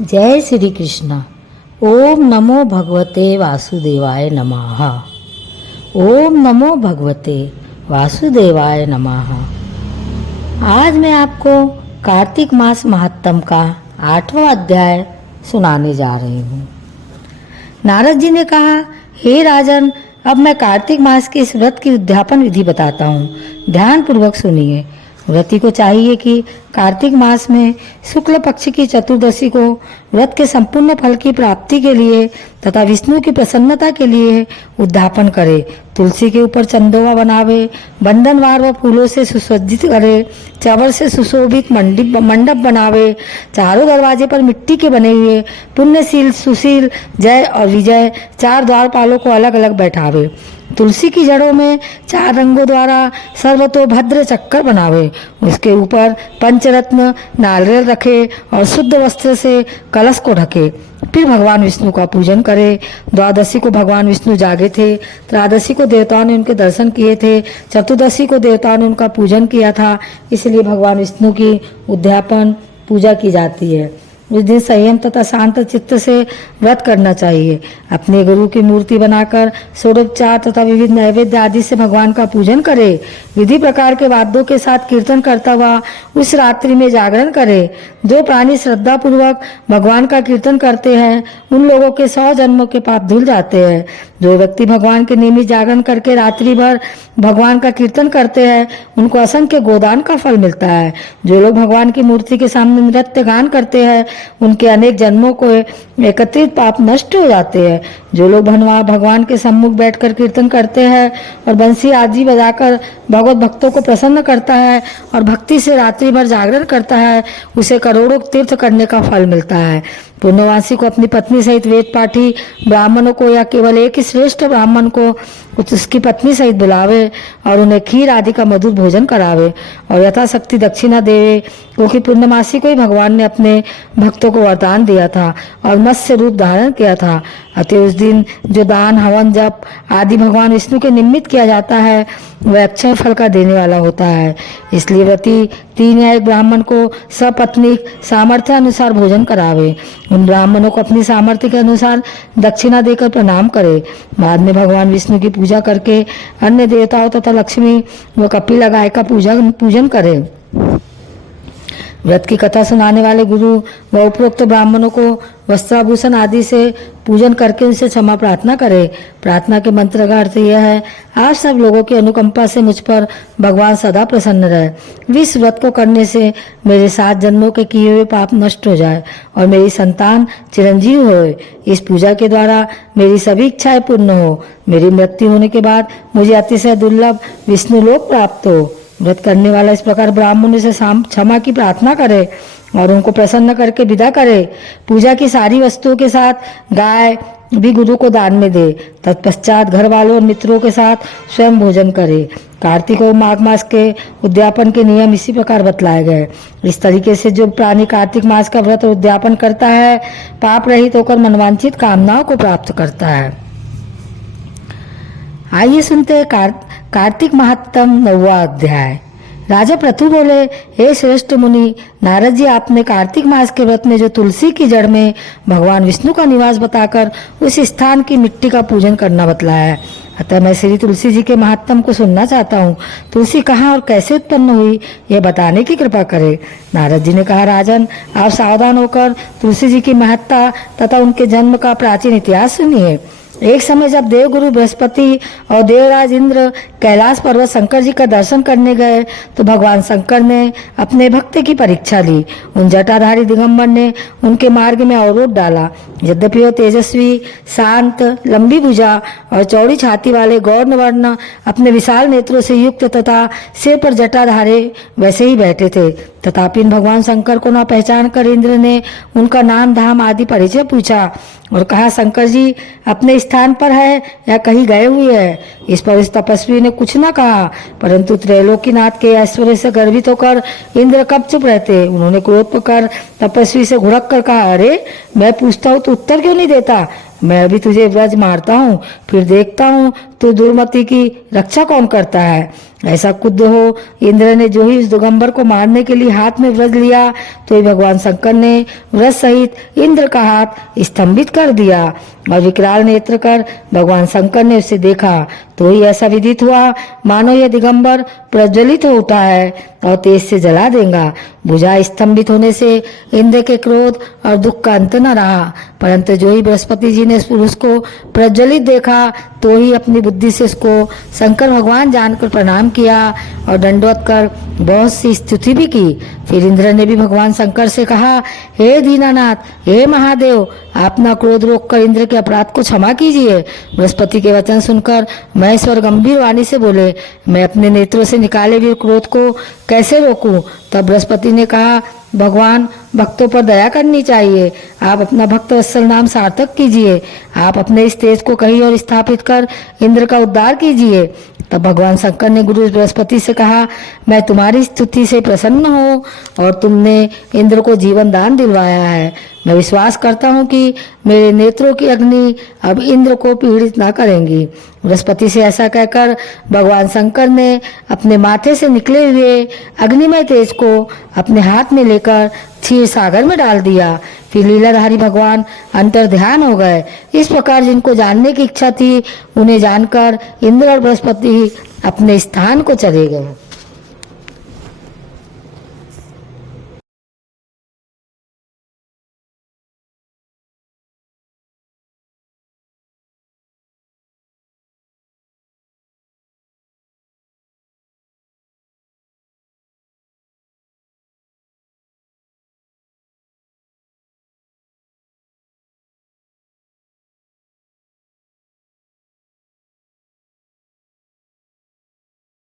जय श्री कृष्ण। ओम नमो भगवते वासुदेवाय नमः। ओम नमो भगवते वासुदेवाय नमः। आज मैं आपको कार्तिक मास महात्म का 8वां अध्याय सुनाने जा रही हूँ। नारद जी ने कहा, हे राजन, अब मैं कार्तिक मास के इस व्रत की उद्यापन विधि बताता हूँ। ध्यान पूर्वक सुनिए। व्रती को चाहिए कि कार्तिक मास में शुक्ल पक्ष की चतुर्दशी को व्रत के संपूर्ण फल की प्राप्ति के लिए तथा विष्णु की प्रसन्नता के लिए उद्यापन करे। तुलसी के ऊपर चंदोवा बनावे, बंधनवार व फूलों से सुसज्जित करे, चावल से सुशोभित मंडप बनावे, चारों दरवाजे पर मिट्टी के बने हुए पुण्यशील, सुशील, जय और विजय 4 द्वारपालों को अलग अलग बैठावे। तुलसी की जड़ों में 4 रंगों द्वारा सर्वतोभद्र चक्कर बनावे। उसके ऊपर पंचरत्न नारियल रखे और शुद्ध वस्त्र से कलश को ढके। फिर भगवान विष्णु का पूजन करे। द्वादशी को भगवान विष्णु जागे थे, त्रयोदशी को देवताओं ने उनके दर्शन किए थे, चतुर्दशी को देवताओं ने उनका पूजन किया था। इसलिए भगवान विष्णु की उद्यापन पूजा की जाती है। उस दिन संयम तथा शांत चित्त से व्रत करना चाहिए। अपने गुरु की मूर्ति बनाकर षोडोपचार तथा विविध नैवेद्य आदि से भगवान का पूजन करे। विधि प्रकार के वाद्यों के साथ कीर्तन करता हुआ उस रात्रि में जागरण करे। जो प्राणी श्रद्धा पूर्वक भगवान का कीर्तन करते हैं उन लोगों के 100 जन्मों के पाप धुल जाते हैं। जो व्यक्ति भगवान के नियमित जागरण करके रात्रि भर भगवान का कीर्तन करते हैं उनको असंख्य गोदान का फल मिलता है। जो लोग भगवान की मूर्ति के सामने नृत्य गान करते हैं उनके अनेक जन्मों को एकत्रित पाप नष्ट हो जाते हैं। जो लोग भगवान के सम्मुख बैठकर कीर्तन करते हैं और बंसी आदि बजाकर भगवत भक्तों को प्रसन्न करता है और भक्ति से रात्रि भर जागरण करता है उसे करोड़ों तीर्थ करने का फल मिलता है। पुण्यवासी को अपनी पत्नी सहित वेद पाठी ब्राह्मणों को या केवल एक ही श्रेष्ठ ब्राह्मण को उसकी पत्नी सहित बुलावे और उन्हें खीर आदि का मधुर भोजन करावे और यथाशक्ति दक्षिणा देवे, क्योंकि पूर्णमासी को ही भगवान ने अपने भक्तों को वरदान दिया था और मत्स्य रूप धारण किया था। अतः उस दिन जो दान, हवन, जप आदि भगवान विष्णु के निमित्त किया जाता है वह अक्षय फल का देने वाला होता है। इसलिए व्रती 3 या 1 ब्राह्मण को सपत्नीक सामर्थ्य अनुसार भोजन करावे। उन ब्राह्मणों को अपनी सामर्थ्य के अनुसार दक्षिणा देकर प्रणाम करे। बाद में भगवान विष्णु की पूजा करके अन्य देवताओं तथा लक्ष्मी व कपिला गाय का पूजन करे। व्रत की कथा सुनाने वाले गुरु व उपरोक्त ब्राह्मणों को वस्त्राभूषण आदि से पूजन करके उनसे क्षमा प्रार्थना करे। प्रार्थना के मंत्र का अर्थ यह है, आप सब लोगों की अनुकंपा से मुझ पर भगवान सदा प्रसन्न रहे। इस व्रत को करने से मेरे 7 जन्मों के किए हुए पाप नष्ट हो जाए और मेरी संतान चिरंजीव होए। इस पूजा के द्वारा मेरी सभी इच्छाएं पूर्ण हो। मेरी मृत्यु होने के बाद मुझे अतिशय दुर्लभ विष्णु लोक प्राप्त हो। व्रत करने वाला इस प्रकार ब्राह्मणों से क्षमा की प्रार्थना करे और उनको प्रसन्न करके विदा करे। पूजा की सारी वस्तुओं के साथ गाय भी गुरु को दान में दे। तत्पश्चात घर वालों और मित्रों के साथ स्वयं भोजन करे। कार्तिक और माघ मास के उद्यापन के नियम इसी प्रकार बतलाए गए। इस तरीके से जो प्राणी कार्तिक मास का व्रत उद्यापन करता है पाप रहित होकर मनवांछित कामनाओं को प्राप्त करता है। आइए सुनते हैं कार्तिक महात्म 9वां अध्याय। राजा पृथु बोले, हे श्रेष्ठ मुनि, नारद जी, आपने कार्तिक मास के व्रत में जो तुलसी की जड़ में भगवान विष्णु का निवास बताकर उस स्थान की मिट्टी का पूजन करना बतलाया है। अतः मैं श्री तुलसी जी के महात्म को सुनना चाहता हूँ। तुलसी कहाँ और कैसे उत्पन्न हुई यह बताने की कृपा करे। नारद जी ने कहा, राजन, आप सावधान होकर तुलसी जी की महत्ता तथा उनके जन्म का प्राचीन इतिहास सुनिए। एक समय जब देवगुरु बृहस्पति और देवराज इंद्र कैलाश पर्वत शंकर जी का दर्शन करने गए तो भगवान शंकर ने अपने भक्त की परीक्षा ली। उन जटाधारी दिगंबर ने उनके मार्ग में अवरोध डाला। यद्यपि वो तेजस्वी, शांत, लंबी भुजा और चौड़ी छाती वाले गौर्ण वर्ण अपने विशाल नेत्रों से युक्त तथा सिर पर जटाधारे वैसे ही बैठे थे, तथापि भगवान शंकर को न पहचान कर इंद्र ने उनका नाम, धाम आदि परिचय पूछा और कहा, शंकर जी अपने स्थान पर है या कहीं गए हुए हैं। इस पर इस तपस्वी ने कुछ न कहा, परंतु त्रैलोकीनाथ के ऐश्वर्य से गर्वित होकर इंद्र कब चुप रहते। उन्होंने क्रोध कर तपस्वी से घुड़क कर कहा, अरे मैं पूछता हूँ तो उत्तर क्यों नहीं देता। मैं अभी तुझे व्रज मारता हूँ, फिर देखता हूँ तो दुर्मति की रक्षा कौन करता है। ऐसा कुछ हो। इंद्र ने जो ही उस दिगंबर को मारने के लिए हाथ में व्रज लिया तो ही भगवान शंकर ने व्रज सहित इंद्र का हाथ स्तंभित कर दिया और विकराल नेत्र कर भगवान शंकर ने उसे देखा तो ही ऐसा विदित हुआ मानो यह दिगंबर प्रज्वलित हो उठा है और तेज से जला देगा। भुजा स्तंभित होने से इंद्र के क्रोध और दुख का अंत न रहा, परंतु जो ही बृहस्पति जी ने उस पुरुष को प्रज्वलित देखा तो ही अपनी बुद्धि से उसको शंकर भगवान जानकर प्रणाम किया और दंडवत कर बहुत सी स्तुति भी की। फिर इंद्र ने भी भगवान शंकर से कहा, हे दीनानाथ, हे महादेव, अपना क्रोध रोककर इंद्र के अपराध को क्षमा कीजिए। बृहस्पति के वचन सुनकर महेश्वर गंभीर वाणी से बोले, मैं अपने नेत्रों से निकाले हुए क्रोध को कैसे रोकूं। तब बृहस्पति ने कहा, भगवान, भक्तों पर दया करनी चाहिए। आप अपना भक्त वत्सल नाम सार्थक कीजिए। आप अपने इस तेज को कहीं और स्थापित कर इंद्र का उद्धार कीजिए। तब भगवान शंकर ने गुरु बृहस्पति से कहा, मैं तुम्हारी स्तुति से प्रसन्न हूँ और तुमने इंद्र को जीवन दान दिलवाया है। मैं विश्वास करता हूँ कि मेरे नेत्रों की अग्नि अब इंद्र को पीड़ित न करेंगी। बृहस्पति से ऐसा कहकर भगवान शंकर ने अपने माथे से निकले हुए अग्निमय तेज को अपने हाथ में लेकर क्षीर सागर में डाल दिया। फिर लीलाधारी भगवान अंतर ध्यान हो गए। इस प्रकार जिनको जानने की इच्छा थी उन्हें जानकर इंद्र और बृहस्पति अपने स्थान को चले गए।